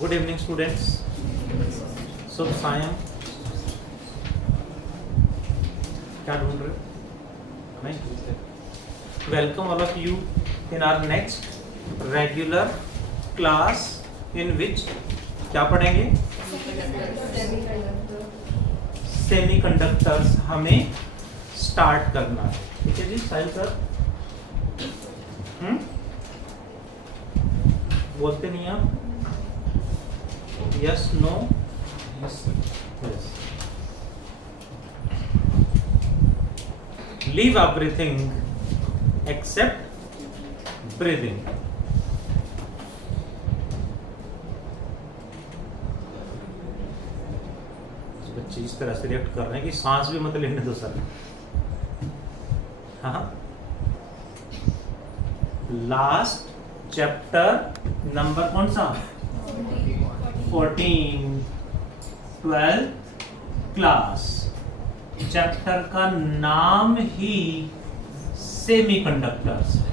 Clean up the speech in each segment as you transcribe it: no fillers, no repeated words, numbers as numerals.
Good evening students, शुभ सायं। क्या ढूंढ रहे हो? नहीं, welcome all of you in our next regular class in which क्या पढ़ेंगे? सेमीकंडक्टर्स हमें स्टार्ट करना है। ठीक है जी साहिल सर? बोलते नहीं आप? Yes, no? Yes. Leave everything except breathing. बच्चे इस तरह से रिएक्ट कर रहे हैं कि सांस भी मत लेने दो सर। हाँ, लास्ट चैप्टर नंबर कौन सा? 14, 12th क्लास। चैप्टर का नाम ही सेमीकंडक्टर्स है।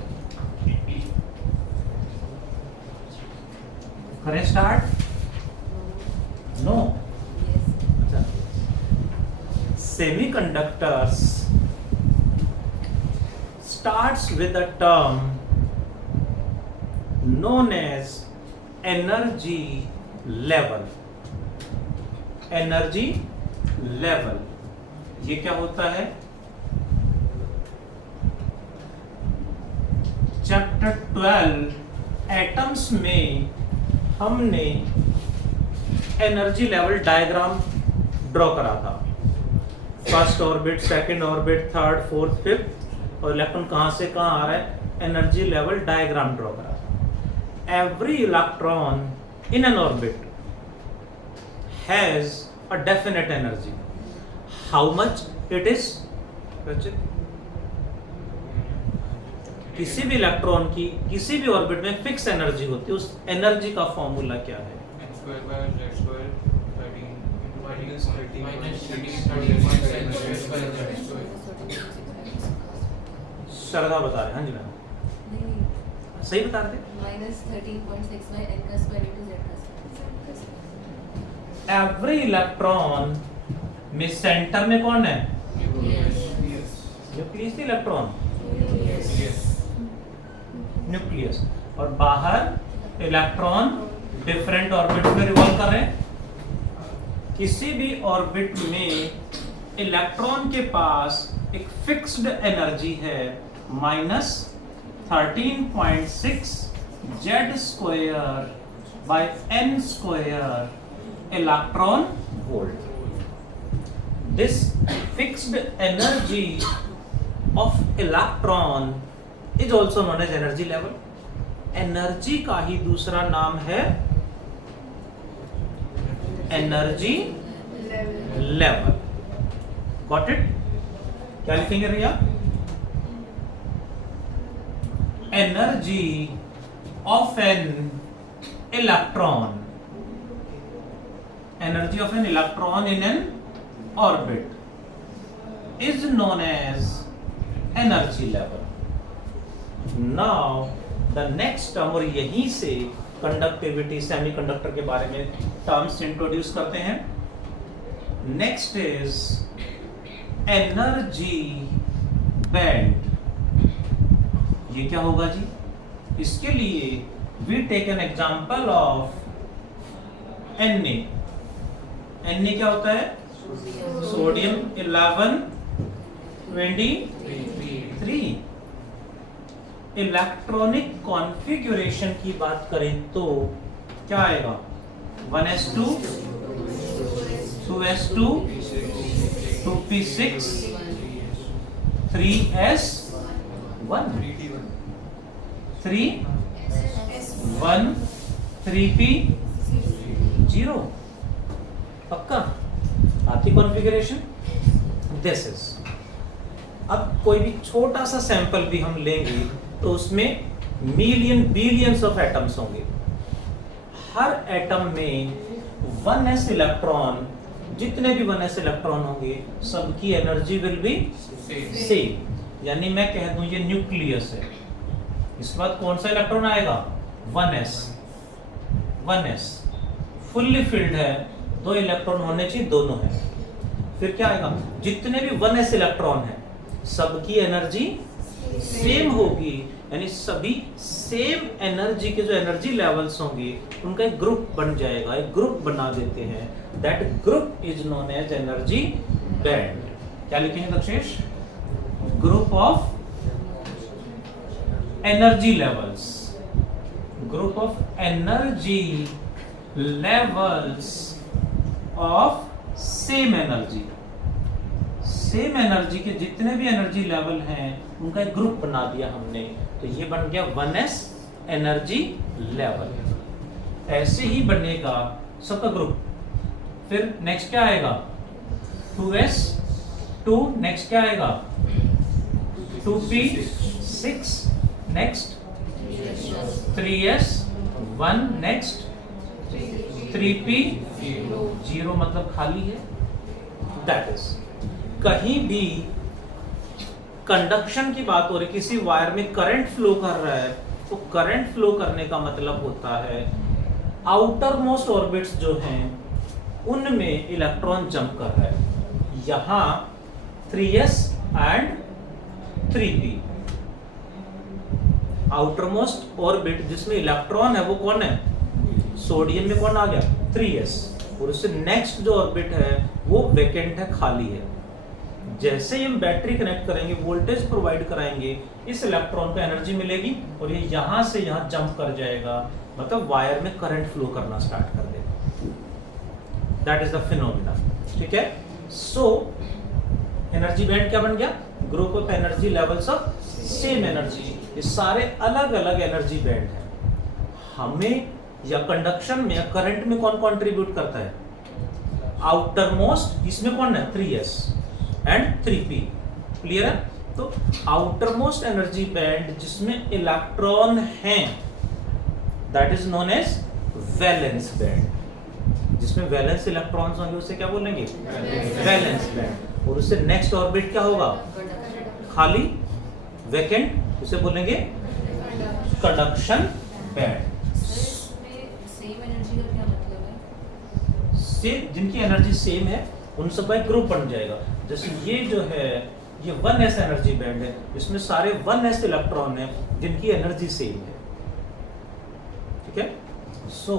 करें start? No? Semiconductors starts with a term known as energy level. Energy level ये क्या होता है? चैप्टर 12 एटम्स में हमने एनर्जी लेवल डायग्राम ड्रॉ करा था। First orbit, second orbit, third, fourth, fifth, और इलेक्ट्रॉन कहां से कहां आ रहा है, एनर्जी लेवल डायग्राम ड्रॉ करा था। Every electron in an orbit has a definite energy. How much it is? किसी भी इलेक्ट्रॉन की किसी भी ऑर्बिट में फिक्स एनर्जी होती है। उस एनर्जी का फॉर्मूला क्या है? श्रद्धा बता रहे हैं। हाँ जी मैम, सही बता रहे थे। एवरी इलेक्ट्रॉन में सेंटर में कौन है? न्यूक्लियस। इलेक्ट्रॉन न्यूक्लियस, और बाहर इलेक्ट्रॉन डिफरेंट ऑर्बिट में रिवॉल्व कर रहे हैं। किसी भी ऑर्बिट में इलेक्ट्रॉन के पास एक फिक्स्ड एनर्जी है -13.6 Z² by n² electron volt. This fixed energy of electron is also known as energy level. Energy का ही दूसरा नाम है एनर्जी लेवल। Got it? क्या लिखेंगे भैया? Energy of an electron, energy of an electron in an orbit is known as energy level. Now the next term, और यहीं से कंडक्टिविटी, सेमीकंडक्टर के बारे में टर्म्स इंट्रोड्यूस करते हैं। Next is energy band. ये क्या होगा जी? इसके लिए we take an example of Na। Na क्या होता है? सोडियम 1123। इलेक्ट्रॉनिक कॉन्फ़िगरेशन की बात करें तो क्या आएगा? 1s2, 2s2, 2p6, 3s1, 3s1, 3p0। पक्का आती कॉन्फ़िगरेशन? This is. अब कोई भी छोटा सा सैंपल भी हम लेंगे तो उसमें मिलियन बिलियंस ऑफ एटम्स होंगे। हर एटम में 1s इलेक्ट्रॉन, जितने भी 1s इलेक्ट्रॉन होंगे सबकी एनर्जी विल बी सेम। यानी मैं कह दूं ये न्यूक्लियस है, इसके बाद कौन सा इलेक्ट्रॉन आएगा? 1s। 1s फुल्ली फिल्ड है, 2 इलेक्ट्रॉन होने चाहिए, दोनों है। फिर क्या आएगा? जितने भी 1s इलेक्ट्रॉन है सबकी एनर्जी सेम होगी, यानी सभी सेम एनर्जी के जो एनर्जी लेवल्स होंगे उनका एक ग्रुप बन जाएगा, एक ग्रुप बना देते हैं। That group is known as energy band. क्या लिखेंगे Dakshesh? Group of energy levels, group of energy levels of same energy. Same energy के जितने भी एनर्जी लेवल हैं उनका एक ग्रुप बना दिया हमने, तो ये बन गया 1s एनर्जी लेवल। ऐसे ही बनेगा सबका ग्रुप। फिर नेक्स्ट क्या आएगा? 2s 2, नेक्स्ट क्या आएगा? 2p 6, next 3s 1, next 3p 0, मतलब खाली है। दैट इज, कहीं भी कंडक्शन की बात हो रही, किसी वायर में करंट फ्लो कर रहा है, तो करंट फ्लो करने का मतलब होता है आउटर मोस्ट ऑर्बिट्स जो हैं उनमें इलेक्ट्रॉन जंप कर रहा है। यहां 3s and 3p, outer most orbit जिसमें इलेक्ट्रॉन है वो कौन है? सोडियम में कौन आ गया? 3s। और उससे नेक्स्ट जो ऑर्बिट है वो वैकेंट है, खाली है। जैसे ही हम बैटरी कनेक्ट करेंगे, वोल्टेज प्रोवाइड कराएंगे, इस इलेक्ट्रॉन को एनर्जी मिलेगी और ये यहां से यहां जंप कर जाएगा, मतलब वायर में करंट फ्लो करना स्टार्ट कर देगा। That is the phenomena. ठीक है। सो एनर्जी बैंड क्या बन गया? Group of energy levels of same energy. ये सारे अलग अलग एनर्जी बैंड है। हमें या कंडक्शन में या करंट में कौन कंट्रीब्यूट करता है? आउटर मोस्ट, इसमें कौन है? 3s and 3p। क्लियर है? तो आउटर मोस्ट एनर्जी बैंड जिसमें इलेक्ट्रॉन हैं, that is known as valence band. जिसमें वैलेंस इलेक्ट्रॉन्स होंगे उसे क्या बोलेंगे? Valence band. और उससे नेक्स्ट ऑर्बिट क्या होगा? खाली, वैकेंट, उसे बोलेंगे कंडक्शन बैंड। सेम, जिनकी एनर्जी सेम है उन सब का एक ग्रुप बन जाएगा। जैसे ये जो है ये 1s एनर्जी बैंड है, इसमें सारे 1s इलेक्ट्रॉन है जिनकी एनर्जी सेम है। ठीक है। सो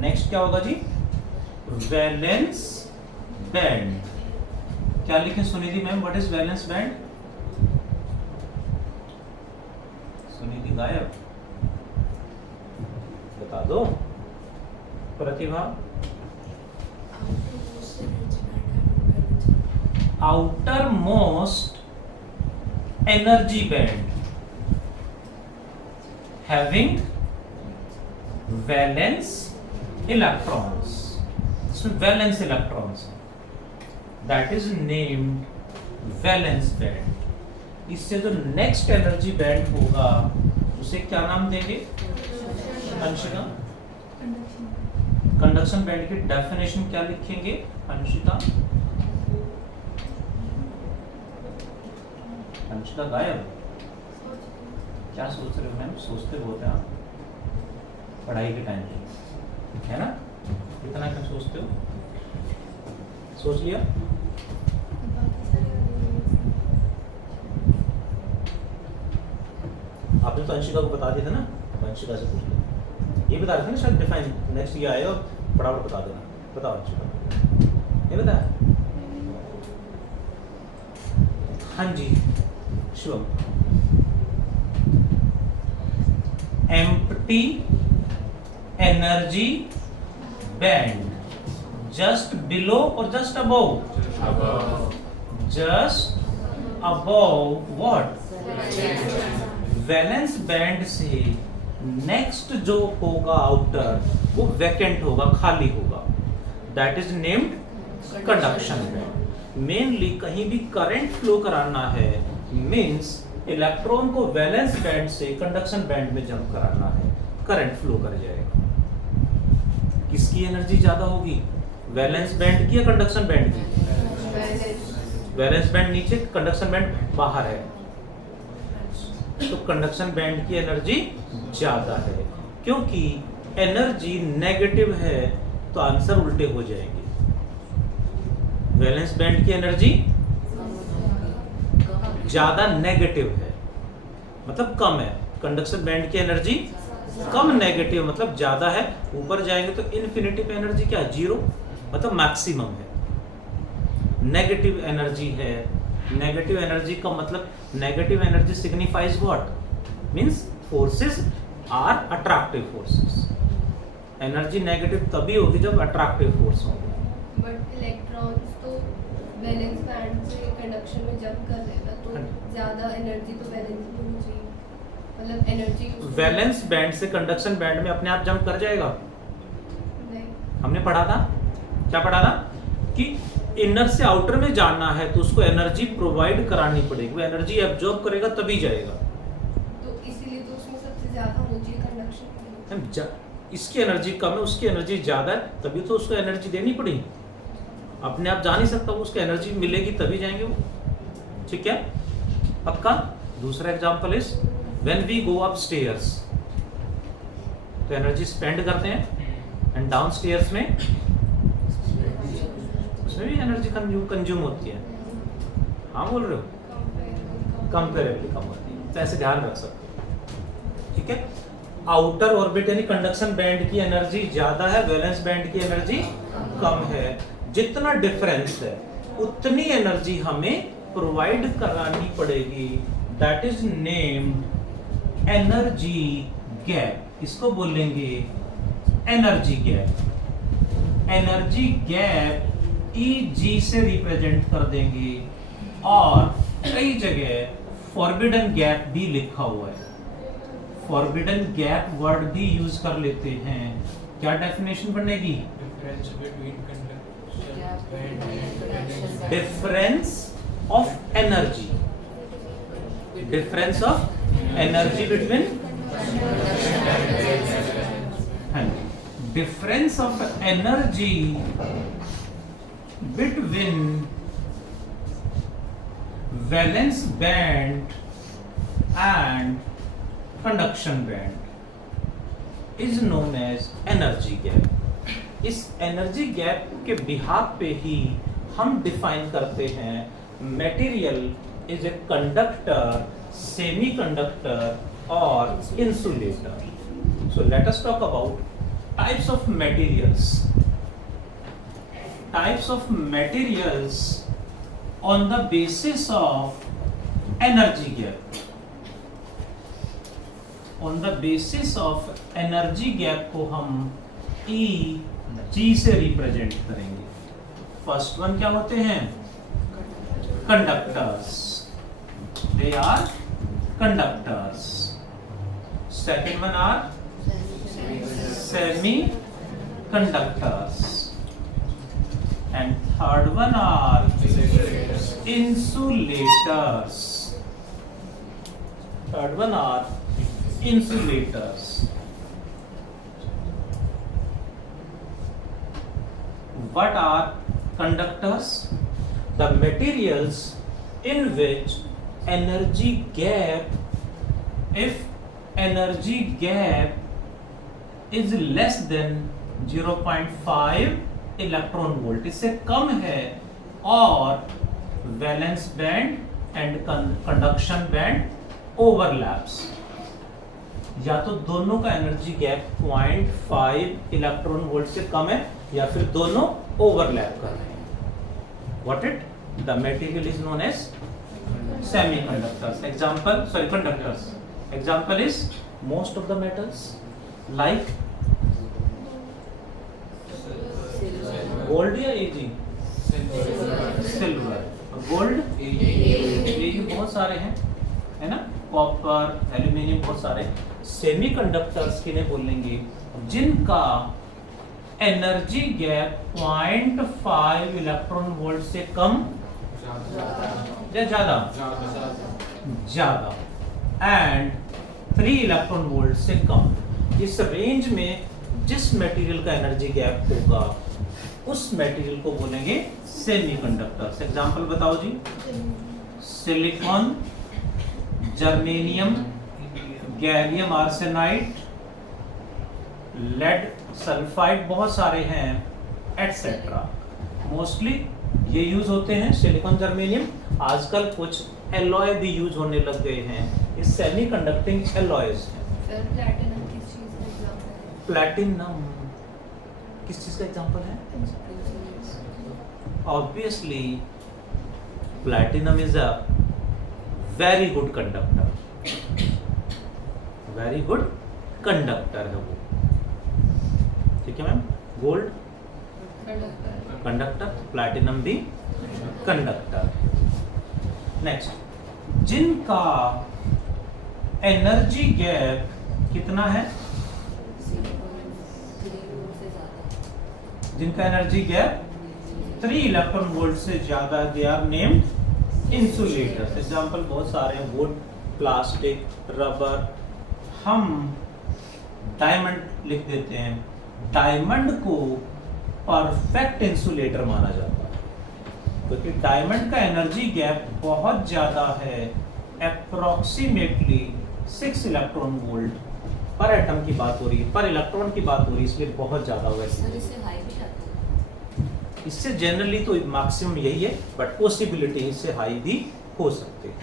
नेक्स्ट क्या होगा जी? Valence band. क्या लिखें Sunidhi ma'am? What is valence band? Sunidhi गायब, बता दो। प्रतिभा? outermost energy band having valence electrons, इसमें valence electrons, that is named valence band। इससे जो next energy band होगा उसे क्या नाम देंगे? अंशिका? कंडक्शन बैंड की डेफिनेशन क्या लिखेंगे अंशिका? अंशिका गायब, क्या सोच रहे हो मैम? सोचते बहुत हैं आप पढ़ाई के टाइम पे, है ना? इतना क्या सोचते हो? सोच लिया? आपने तो अंशिका को बता दिया था ना, अंशिका से पूछ लो। ये बता रहे थे ना शायद डिफाइन, नेक्स्ट ये आएगा और फटाफट बता देना। बताओ अंशिका, ये बताया? हाँ जी Shivam. Empty energy band just below और just above? Just above what? Valence band से नेक्स्ट जो होगा आउटर वो वैकेंट होगा, खाली होगा। That is named conduction band. Mainly कहीं भी करंट फ्लो कराना है मींस इलेक्ट्रॉन को वैलेंस बैंड से कंडक्शन बैंड में जंप कराना है, करंट फ्लो कर जाएगा। किसकी एनर्जी ज्यादा होगी? वैलेंस बैंड की या कंडक्शन बैंड की? वैलेंस बैंड नीचे, कंडक्शन बैंड बाहर है। तो कंडक्शन बैंड की एनर्जी ज्यादा है, क्योंकि एनर्जी नेगेटिव है तो आंसर उल्टे हो जाएंगे। वैलेंस बैंड की एनर्जी ज्यादा नेगेटिव है मतलब कम है, कंडक्शन बैंड की एनर्जी कम नेगेटिव मतलब ज्यादा है। ऊपर जाएंगे तो इन्फिनिटी पे एनर्जी क्या है, जीरो मतलब मैक्सिमम है। नेगेटिव एनर्जी है, नेगेटिव एनर्जी का मतलब negative energy signifies what, means forces are attractive forces. Energy negative तभी होगी जब अट्रैक्टिव फोर्स होगी। बट इलेक्ट्रॉन्स तो वैलेंस बैंड से कंडक्शन में जंप कर लेगा, तो ज्यादा एनर्जी तो वैलेंस में होनी चाहिए, मतलब एनर्जी वैलेंस बैंड से कंडक्शन बैंड में अपने आप जंप कर जाएगा। नहीं, हमने पढ़ा था, क्या पढ़ा था कि इनर से आउटर में जाना है तो उसको एनर्जी प्रोवाइड करानी पड़ेगी, वो एनर्जी एब्जॉर्ब करेगा तभी जाएगा। तो इसीलिए तो उसमें सबसे ज्यादा होनी चाहिए कंडक्शन। इसकी एनर्जी कम है, उसकी एनर्जी ज्यादा है, तभी तो उसको एनर्जी देनी पड़ेगी। अपने आप जा नहीं सकता, वो उसको एनर्जी मिलेगी तभी जाएंगे वो। ठीक है, पक्का। दूसरा example is when we go up stairs, तो एनर्जी स्पेंड करते हैं, एंड डाउन स्टेयर्स में उसमें भी एनर्जी कंज्यूम होती है। हाँ बोल रहे हो, कंपेरेबली कम होती है, तो ऐसे ध्यान रख सकते हो। ठीक है, आउटर ऑर्बिट यानी कंडक्शन बैंड की एनर्जी ज्यादा है, वैलेंस बैंड की एनर्जी कम है। जितना डिफरेंस है उतनी एनर्जी हमें प्रोवाइड करानी पड़ेगी, that is named energy gap. इसको बोलेंगे energy gap. Energy gap EG से रिप्रेजेंट कर देंगे, और कई जगह फॉरबिडन गैप भी लिखा हुआ है। फॉरबिडन गैप वर्ड भी यूज कर लेते हैं। क्या डेफिनेशन बनेगी, difference of energy, difference of energy between, difference of energy between valence band and conduction band is known as energy gap. इस एनर्जी गैप के बिहाफ पे ही हम डिफाइन करते हैं material is a conductor, semi conductor और insulator. So let us talk about types of materials. Types of materials on the basis of energy gap. On the basis of energy gap को हम EG से represent करेंगे। First one क्या होते हैं, conductors, they are conductors. Second one are semiconductors, and third one are insulators. Third one are insulators. What are conductors? The materials in which energy gap, if energy gap is less than 0.5 electron volt, इससे कम है, और valence band and conduction band overlaps, या तो दोनों का energy gap 0.5 electron volt से कम है, या फिर दोनों ओवरलैप कर रहे हैं। What it, the material is known as semiconductors. Example, sorry conductors. Example is most of the metals like gold या AG, सिल्वर, गोल्ड, ये बहुत सारे हैं, है ना, कॉपर, एल्यूमिनियम, बहुत सारे। सेमीकंडक्टर्स के लिए बोलेंगे जिनका एनर्जी गैप 0.5 इलेक्ट्रॉन वोल्ट से कम या ज्यादा, एंड 3 इलेक्ट्रॉन वोल्ट से कम। इस रेंज में जिस मटेरियल का एनर्जी गैप होगा उस मटेरियल को बोलेंगे सेमीकंडक्टर्स। एग्जांपल बताओ जी, silicon, germanium, gallium arsenide, lead sulphide, बहुत सारे हैं एटसेट्रा। मोस्टली ये यूज होते हैं सिलिकॉन, जर्मेनियम। आजकल कुछ एलॉय भी यूज होने लग गए हैं, ये सेमी कंडक्टिंग एलॉयज हैं। सर प्लैटिनम किस चीज का एग्जांपल है? प्लैटिनम किस चीज का एग्जांपल है? Obviously platinum is a very good conductor, very good conductor है वो, ठीक है मैम। गोल्ड कंडक्टर, प्लैटिनम भी कंडक्टर। नेक्स्ट, जिनका एनर्जी गैप कितना है? जिनका एनर्जी गैप 3 इलेक्ट्रॉन वोल्ट से ज्यादा, they are named insulators. Example बहुत सारे हैं, वुड, प्लास्टिक, रबर। हम डायमंड लिख देते हैं। डायमंड को परफेक्ट इंसुलेटर माना जाता है क्योंकि डायमंड का एनर्जी गैप बहुत ज्यादा है, अप्रोक्सीमेटली 6 इलेक्ट्रॉन वोल्ट पर एटम की बात हो रही है, पर इलेक्ट्रॉन की बात हो रही है, इसलिए बहुत ज्यादा होगा। इससे जनरली तो मैक्सिमम यही है, बट पॉसिबिलिटी इससे हाई भी हो सकते हैं।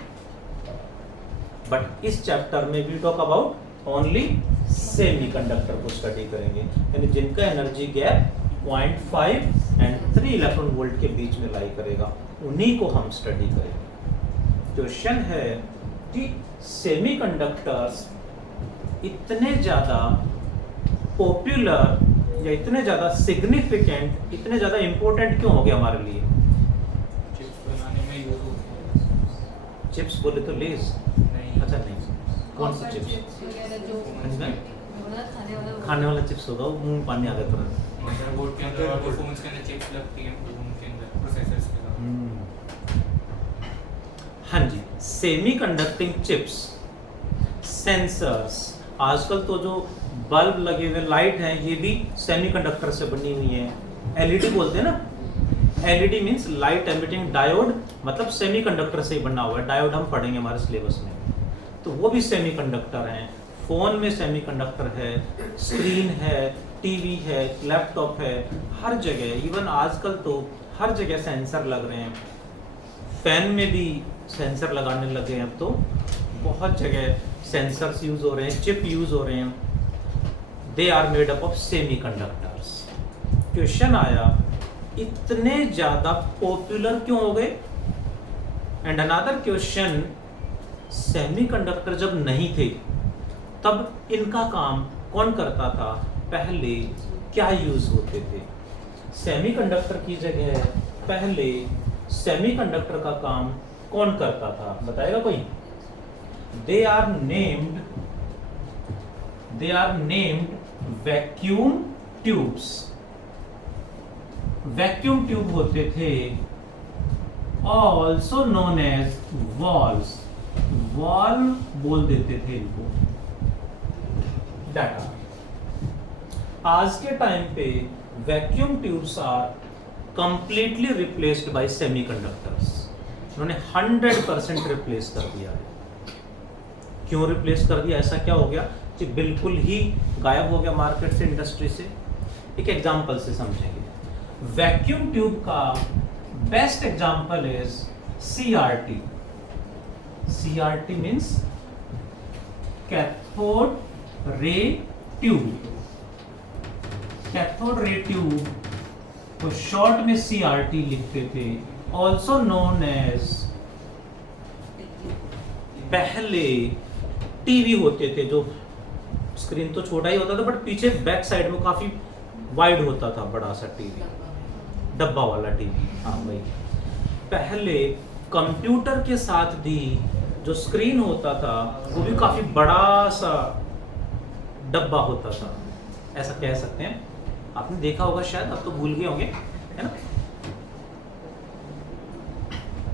बट इस चैप्टर में भी टॉक अबाउट ओनली सेमीकंडक्टर को स्टडी करेंगे, यानी जिनका energy gap 0.5 and 3 electron volt के बीच में लाई करेगा, उन्हीं को हम स्टडी करेंगे। क्वेश्चन है कि सेमीकंडक्टर्स इतने ज्यादा पॉपुलर या इतने ज्यादा सिग्निफिकेंट, इतने ज्यादा इंपॉर्टेंट क्यों हो गए हमारे लिए? चिप्स बनाने में यूज होते हैं। चिप्स बोले तो लेज? नहीं। अच्छा नहीं, कौन सी चिप्स? खाने वाला चिप्स होगा, वो मुंह में पानी आ गया तुरंत। मदरबोर्ड के अंदर और जो फोन्स के अंदर चिप्स लगती हैं उनके अंदर, प्रोसेसर्स के अंदर। हाँ जी, सेमीकंडक्टिंग चिप्स, सेंसर्स। आजकल तो जो बल्ब लगे हुए, लाइट हैं, ये भी सेमीकंडक्टर से बनी हुई है। एलईडी बोलते हैं ना, LED means light emitting diode, मतलब सेमीकंडक्टर से ही बना हुआ है। डायोड हम पढ़ेंगे हमारे सिलेबस में, तो वो भी सेमीकंडक्टर हैं। फोन में सेमीकंडक्टर है, स्क्रीन है, टीवी है, लैपटॉप है, हर जगह। इवन आजकल तो हर जगह सेंसर लग रहे हैं, फैन में भी सेंसर लगाने लगे हैं। अब तो बहुत जगह सेंसर्स यूज हो रहे हैं, चिप यूज हो रहे हैं। They are made up of semiconductors. Question आया, इतने ज्यादा पॉपुलर क्यों हो गए? एंड अनदर क्वेश्चन, सेमीकंडक्टर जब नहीं थे तब इनका काम कौन करता था? पहले क्या यूज होते थे? सेमीकंडक्टर की जगह पहले सेमीकंडक्टर का काम कौन करता था? बताएगा कोई? They are named vacuum tubes. Vacuum tube होते थे, also known as valves. Valve बोल देते थे इनको। डाटा आज के टाइम पे vacuum tubes are completely replaced by semiconductors. उन्होंने 100% रिप्लेस कर दिया है। क्यों रिप्लेस कर दिया? ऐसा क्या हो गया कि बिल्कुल ही गायब हो गया मार्केट से, इंडस्ट्री से? एक एग्जांपल से समझेंगे। वैक्यूम ट्यूब का best example is CRT। CRT means cathode ray tube. Cathode ray tube को शॉर्ट में CRT लिखते थे, ऑल्सो नोन एज। पहले टीवी होते थे, जो स्क्रीन तो छोटा ही होता था, बट पीछे बैक साइड में काफी वाइड होता था, बड़ा सा टीवी, डब्बा वाला टीवी। हाँ वही। पहले कंप्यूटर के साथ भी जो स्क्रीन होता था वो भी काफी बड़ा सा डब्बा होता था, ऐसा कह सकते हैं। आपने देखा होगा शायद, अब तो भूल गए होंगे, है ना?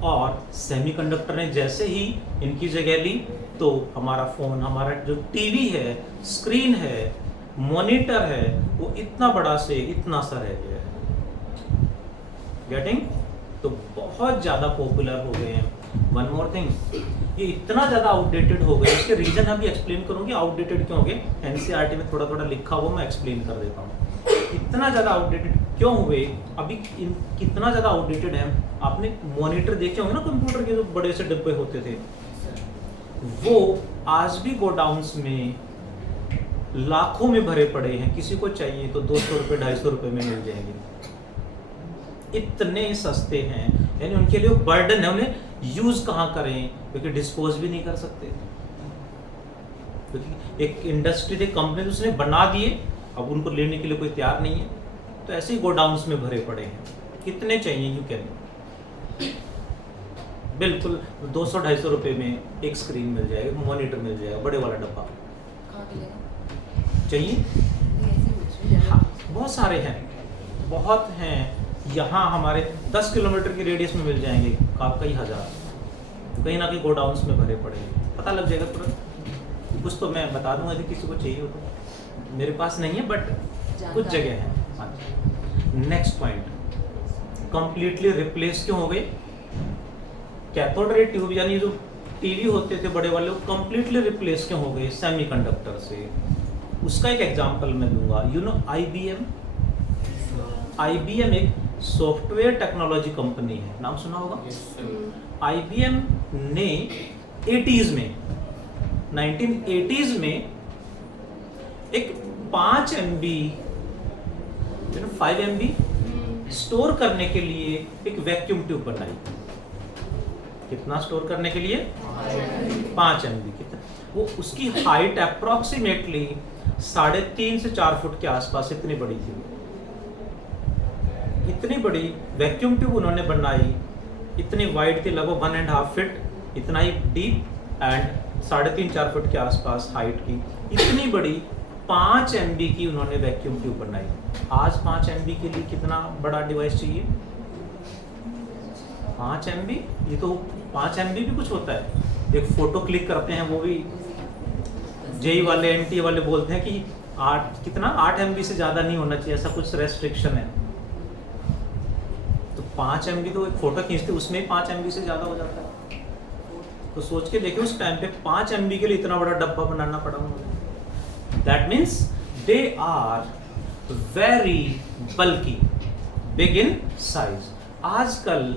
और सेमीकंडक्टर ने जैसे ही इनकी जगह ली तो हमारा फोन, हमारा जो टीवी है, स्क्रीन है, मॉनिटर है, वो इतना बड़ा से इतना सा रह गया है। गेटिंग? तो बहुत ज्यादा पॉपुलर हो गए हैं। वन मोर थिंग, ये इतना ज़्यादा आउटडेटेड हो गया, इसके रीजन अभी एक्सप्लेन करूँगी आउटडेटेड क्यों हो गए। एनसीईआरटी में थोड़ा थोड़ा लिखा हुआ, मैं एक्सप्लेन कर देता हूँ इतना ज़्यादा आउटडेटेड क्यों हुए। अभी कितना ज़्यादा आउटडेटेड है, आपने मॉनिटर देखे होंगे ना कंप्यूटर के, जो बड़े से डिब्बे होते थे, वो आज भी गोडाउन्स में लाखों में भरे पड़े हैं। किसी को चाहिए तो 200 रुपये 250 रुपये में मिल जाएंगे, इतने सस्ते हैं। यानी उनके लिए बर्डन है, उन्हें यूज कहाँ करें, क्योंकि डिस्पोज भी नहीं कर सकते, क्योंकि एक इंडस्ट्री, एक कंपनी उसने बना दिए, अब उनको लेने के लिए कोई तैयार नहीं है। तो ऐसे ही गोडाउन्स में भरे पड़े हैं। कितने चाहिए, यू कैन बिल्कुल 200-250 रुपये में एक स्क्रीन मिल जाएगा, मॉनिटर मिल जाएगा, बड़े वाला डब्बा चाहिए। हाँ, बहुत सारे हैं, बहुत हैं। यहाँ हमारे 10 किलोमीटर की रेडियस में मिल जाएंगे कई हजार, कहीं ना कहीं गोडाउन्स में भरे पड़े हैं, पता लग जाएगा तुरंत। कुछ तो मैं बता दूंगा यदि किसी को चाहिए हो तो, मेरे पास नहीं है बट कुछ जगह है। नेक्स्ट पॉइंट, कंप्लीटली रिप्लेस क्यों हो गए। कैथोड रे ट्यूब यानी जो टीवी होते थे बड़े वाले, वो कंप्लीटली रिप्लेस क्यों हो गए सेमीकंडक्टर से। उसका एक एग्जांपल मैं दूंगा। यू नो IBM एक सॉफ्टवेयर टेक्नोलॉजी कंपनी है, नाम सुना होगा। IBM ने 80s में 1980s में एक 5 MB 5 MB स्टोर करने के लिए एक वैक्यूम ट्यूब बनाई। कितना स्टोर करने के लिए, 5 MB। कितना वो, उसकी हाइट अप्रोक्सीमेटली 3.5 से 4 फुट के आसपास इतनी बड़ी थी। इतनी बड़ी वैक्यूम ट्यूब उन्होंने बनाई, इतनी वाइड थी, लगभग 1.5 फीट, इतना ही डीप एंड 3.5-4 फुट के आसपास हाइट की, इतनी बड़ी 5 MB की उन्होंने वैक्यूम ट्यूब बनाई। आज 5 MB के लिए कितना बड़ा डिवाइस चाहिए, 5 MB। ये तो 5 MB भी कुछ होता है। एक फोटो क्लिक करते हैं, वो भी जेई वाले NTA वाले बोलते हैं कि 8 MB से ज़्यादा नहीं होना चाहिए, ऐसा कुछ रेस्ट्रिक्शन है। तो 5 MB तो एक फोटो खींचते उसमें 5 MB से ज़्यादा हो जाता है। तो सोच के देखिए उस टाइम पे 5 MB के लिए इतना बड़ा डब्बा बनाना पड़ा उन्हें। That means they are very bulky, big in size. आजकल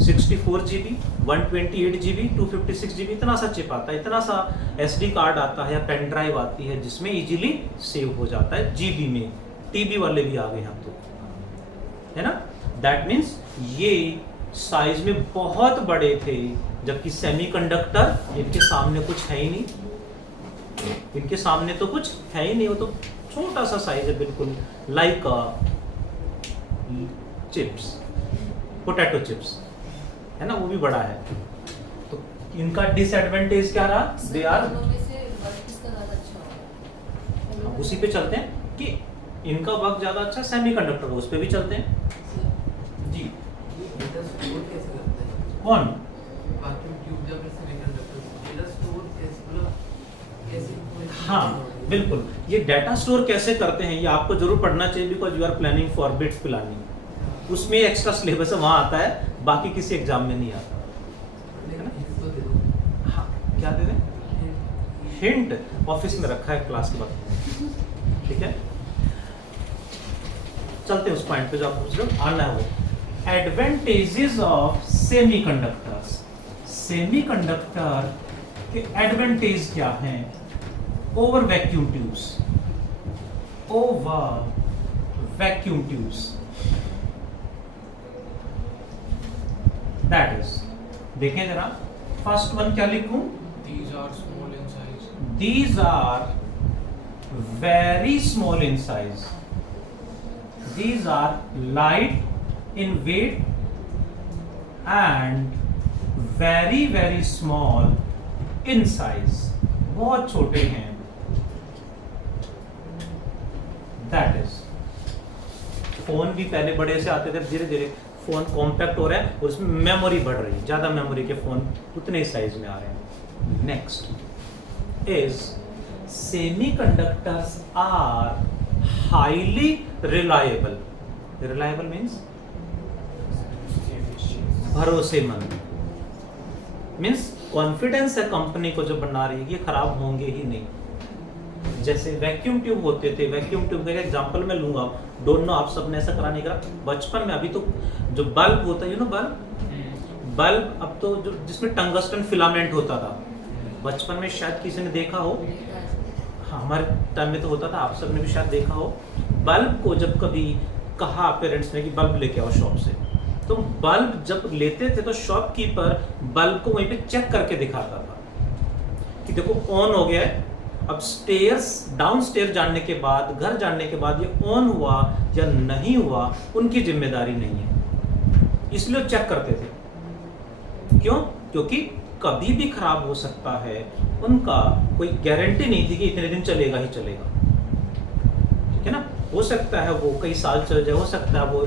64 GB, 128 GB, 256 GB इतना सा चिप आता है, इतना सा SD कार्ड आता है या पेन ड्राइव आती है जिसमें इजीली सेव हो जाता है GB में। टीबी वाले भी आ गए हैं तो, है ना। दैट मीन्स ये साइज में बहुत बड़े थे, जबकि सेमीकंडक्टर इनके सामने कुछ है ही नहीं। इनके सामने तो कुछ है ही नहीं, वो तो छोटा सा साइज है, बिल्कुल लाइक चिप्स, पोटैटो चिप्स, है ना, वो भी बड़ा है। तो इनका डिसएडवांटेज क्या रहा, दे आर, उसी पे चलते हैं कि इनका वर्क ज्यादा अच्छा, सेमीकंडक्टर उस पे भी चलते हैं जी। कौन, हाँ बिल्कुल, ये डाटा स्टोर कैसे करते हैं ये आपको जरूर पढ़ना चाहिए, because you are planning for BITS planning. उसमें एक्स्ट्रा सिलेबस है, वहाँ आता है, बाकी किसी एग्जाम में नहीं आता, है ना। हाँ, क्या दे दें, हिंट ऑफिस में रखा है क्लास के बाद, ठीक है। चलते हैं उस पॉइंट पे जो आप पूछ रहे हो, आना है वो। Advantages of semiconductors. सेमीकंडक्टर के एडवांटेज क्या हैं over vacuum tubes, over vacuum tubes. That is, देखें जरा, फर्स्ट वन क्या लिखूं, These are small in size. These are very small in size. These are light in weight and very small in size. बहुत छोटे हैं। That is, phone भी पहले बड़े से आते थे, धीरे धीरे फोन कॉम्पैक्ट हो रहा है और उसमें मेमोरी बढ़ रही है, ज्यादा मेमोरी के फोन उतने ही साइज में आ रहे हैं। Next is semiconductors are highly reliable. Reliable means भरोसेमंद, मीन्स कॉन्फिडेंस है कंपनी को जो बना रही है ये खराब होंगे ही नहीं। जैसे वैक्यूम ट्यूब होते थे, वैक्यूम ट्यूब का एग्जांपल मैं लूंगा, डोंट नो आप सबने ऐसा करा नहीं करा बचपन में। अभी तो जो बल्ब होता है, यू नो बल्ब अब तो जो जिसमें टंगस्टन फिलामेंट होता था, बचपन में शायद किसी ने देखा हो, हाँ हमारे टाइम में तो होता था, आप सबने भी शायद देखा हो। बल्ब को जब कभी कहा पेरेंट्स ने कि बल्ब लेके आओ शॉप से, तो बल्ब जब लेते थे तो शॉपकीपर बल्ब को वहीं पे चेक करके दिखाता था कि देखो ऑन हो गया है। अब स्टेयर्स डाउन स्टेयर जाने के बाद, घर जाने के बाद ये ऑन हुआ या नहीं हुआ उनकी जिम्मेदारी नहीं है, इसलिए चेक करते थे। क्यों? क्योंकि कभी भी खराब हो सकता है, उनका कोई गारंटी नहीं थी कि इतने दिन चलेगा ही चलेगा, ठीक है ना। हो सकता है वो कई साल चल जाए, हो सकता है वो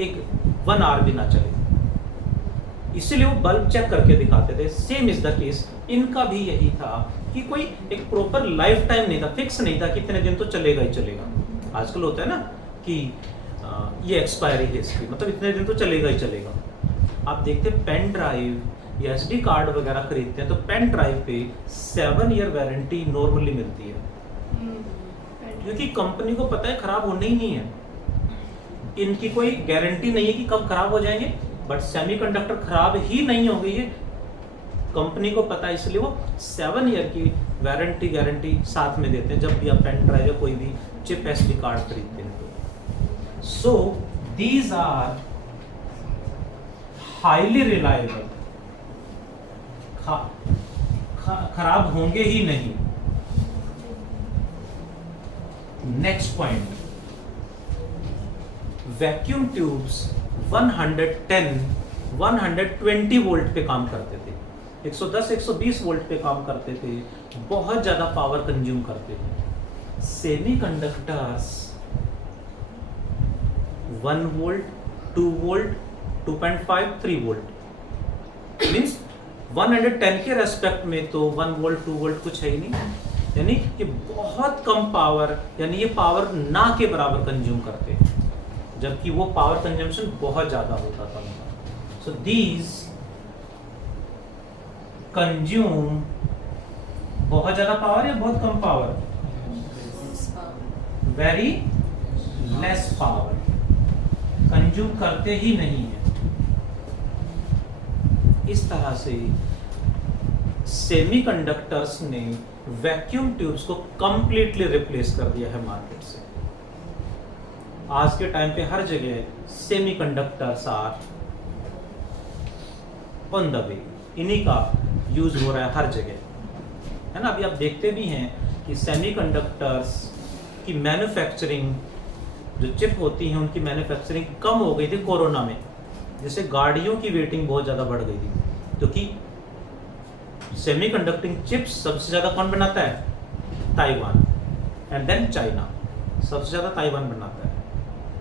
एक 1 आवर भी ना चले, इसीलिए वो बल्ब चेक करके दिखाते थे। सेम इज द केस, इनका भी यही था कि कोई एक प्रॉपर लाइफ टाइम नहीं था, फिक्स नहीं था कि इतने दिन तो चलेगा ही चलेगा। आजकल होता है ना कि ये एक्सपायरी है इसकी, मतलब इतने दिन तो चलेगा ही चलेगा। आप देखते पेन ड्राइव या SD कार्ड वगैरह खरीदते हैं तो पेन ड्राइव पे 7 ईयर वारंटी नॉर्मली मिलती है, क्योंकि कंपनी को पता है खराब होने ही नहीं है, इनकी कोई गारंटी नहीं है कि कब खराब हो जाएंगे, बट सेमीकंडक्टर खराब ही नहीं होंगे ये कंपनी को पता है, इसलिए वो 7 ईयर की वारंटी गारंटी साथ में देते हैं जब भी आप पेन ड्राइव या कोई भी चिप SD कार्ड खरीदते हैं तो। So these are highly reliable, खराब होंगे ही नहीं। Next point, vacuum tubes 110 120 volt पे काम करते थे, 110 120 वोल्ट पे काम करते थे, बहुत ज्यादा पावर कंज्यूम करते थे। Semiconductors 1 volt 2 volt 2.5 3 volt means 110 के रेस्पेक्ट में तो 1 वोल्ट 2 वोल्ट कुछ है ही नहीं, यानी कि बहुत कम पावर, यानी ये पावर ना के बराबर कंज्यूम करते हैं, जबकि वो पावर कंजम्पशन बहुत ज्यादा होता था उनका। सो दीज कंज्यूम बहुत ज्यादा पावर या बहुत कम power, very less power, consume करते ही नहीं है। इस तरह से सेमीकंडक्टर्स ने वैक्यूम ट्यूब्स को कंप्लीटली रिप्लेस कर दिया है मार्केट से। आज के टाइम पे हर जगह semiconductors are on the way, इन्हीं का यूज हो रहा है हर जगह, है ना। अभी आप देखते भी हैं कि सेमीकंडक्टर्स की मैन्युफैक्चरिंग, जो चिप होती हैं उनकी मैन्युफैक्चरिंग कम हो गई थी कोरोना में, जैसे गाड़ियों की वेटिंग बहुत ज़्यादा बढ़ गई थी, क्योंकि सेमीकंडक्टिंग चिप्स सबसे ज़्यादा कौन बनाता है? ताइवान एंड देन चाइना, सबसे ज़्यादा ताइवान बनाता है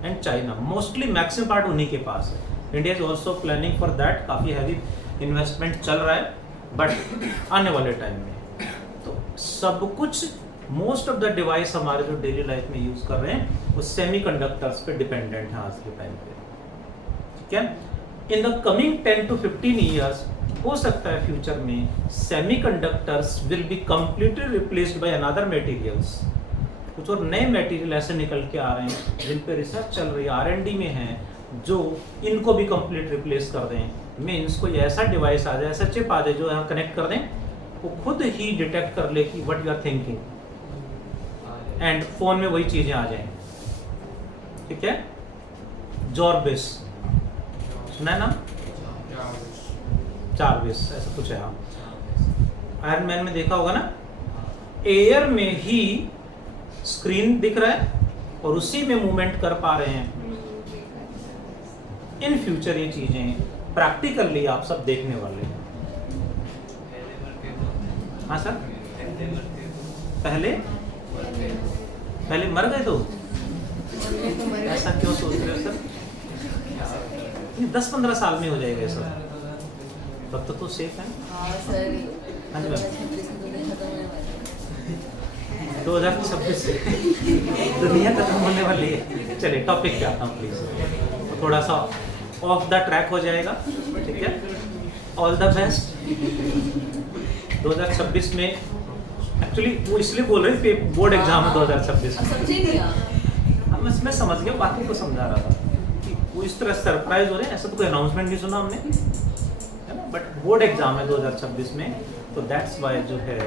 and China, mostly maximum part उन्हीं के पास है। India is also planning for that, काफ़ी हैवी इन्वेस्टमेंट चल रहा है, बट आने वाले टाइम में तो सब कुछ, मोस्ट ऑफ द डिवाइस हमारे जो डेली लाइफ में यूज़ कर रहे हैं वो सेमीकंडक्टर्स पे डिपेंडेंट है आज के टाइम पे, ठीक है। In the coming 10 to 15 years हो सकता है फ्यूचर में semiconductors will be completely replaced by another materials, कुछ और नए मटेरियल ऐसे निकल के आ रहे हैं जिन पे रिसर्च चल रही है, R&D में है, जो इनको भी कंप्लीट रिप्लेस कर दें। मीन्स कोई ऐसा डिवाइस आ जाए, ऐसा चिप आ जाए जो यहाँ कनेक्ट कर दें, वो खुद ही डिटेक्ट कर ले कि what you are thinking, and phone में वही चीजें आ जाएं, ठीक है। जॉर्बिस सुना है ना, चार्विस ऐसा कुछ है, हाँ। आयरन मैन में देखा होगा ना, एयर में ही स्क्रीन दिख रहा है और उसी में मूवमेंट कर पा रहे हैं। इन फ्यूचर ये चीजें प्रैक्टिकली आप सब देखने वाले हैं। हाँ सर, पहले मर गए तो ऐसा क्यों सोच रहे हो सर? 10-15 साल में हो जाएगा ये सब, तब तो सेफ है। हाँ जी मैम, 2026 दुनिया खत्म होने वाली है। चलिए टॉपिक पे आता हूँ प्लीज, तो थोड़ा सा ऑफ द ट्रैक हो जाएगा, ठीक है। All the best. 2026 में एक्चुअली वो इसलिए बोल रहे थे बोर्ड एग्जाम है 2026 में। समझे नहीं आप? अब मैं समझ गया, बाकी को समझा रहा था कि वो इस तरह सरप्राइज हो रहे हैं, ऐसा तो कोई अनाउंसमेंट नहीं सुना हमने, है ना। बट बोर्ड एग्जाम है 2026 में, तो दैट्स वाई जो है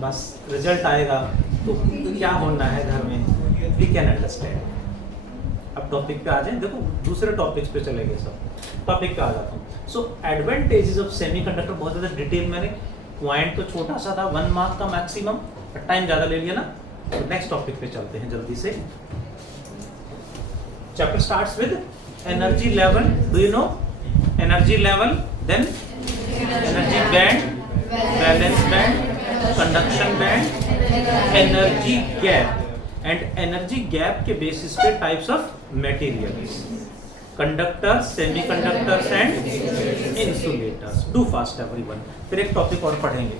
बस रिजल्ट आएगा तो क्या होना है घर में, वी कैन अंडरस्टैंड। अब टॉपिक पे आ जाए, देखो दूसरे टॉपिक्स पे चले गए सब, टॉपिक पे आ जाता हूँ। सो एडवांटेजेस ऑफ सेमीकंडक्टर, बहुत ज़्यादा डिटेल मैंने, पॉइंट तो छोटा सा था 1 मार्क का मैक्सिमम, टाइम ज़्यादा ले लिया ना। तो नेक्स्ट टॉपिक पे चलते हैं जल्दी से। Chapter starts with energy level. Do you know energy level, then energy band, valence band, conduction band, energy gap, and energy gap के बेसिस पे types of materials, conductors, semiconductors and insulators. Do fast everyone. फिर एक topic और पढ़ेंगे।